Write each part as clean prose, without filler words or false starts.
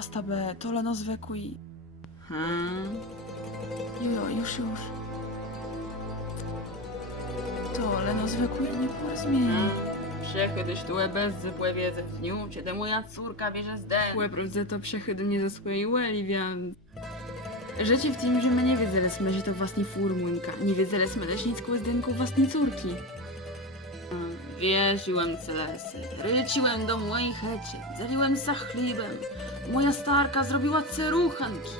Basta be, to leno zwykły. Jo, już. To leno zwykły nie porozmieni. Przechydyś tu bez zwykłe wiedzy w dniu, kiedy moja córka bierze z den. Łeprowdze to przechydy mnie ze swojej łeli, wiem. Życie w tym, że my nie wiedzeli sme, że to własni furmunka. Nie wiedzeli sme też nic z dynku własnej córki. Wierzyłem celesy, ryciłem do mojej checi, zaliłem za chlebem. Moja starka zrobiła ceruchanki,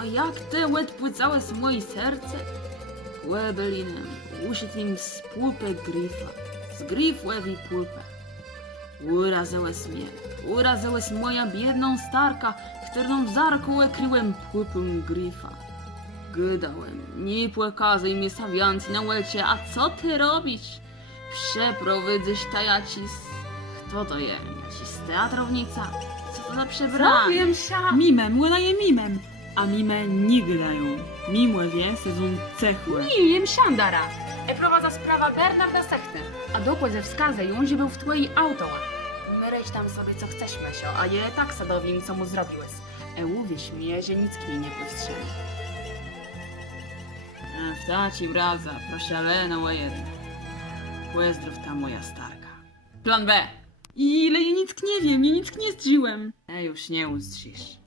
a jak te łetpły całe z mojej serce? Kłebelinem, usietnim z pulpę gryfa, z gryf łewi pulpę. Urazałeś mnie, urazałeś moja biedną starka, którą w zarku ekryłem pulpę gryfa. Gydałem, nie płakazuj mnie sawianci na łecie, a co ty robisz? Przeprowadzysz tajacis. Kto to je? Jakiś teatrownica? Co to za przebranie? Wiem się! Mimem, łynaje mimem. A mime nie gydają. Mimłe wie, sezon cechłe. Wiem siandara. Prowadza sprawa Bernarda Sechty. A dokładnie wskazują, że był w twojej auto. Myreś tam sobie co chcesz, Mesio, a je tak sadowim, co mu zrobiłeś. Uwierz mi, że nic mnie nie powstrzymie. Wtaci wraza, proszę Leno o jedno. Pozdrów ta moja starka. Plan B. Ile ja nic nie wiem, ja nic nie zdrzyłem. Już nie uzdrzysz.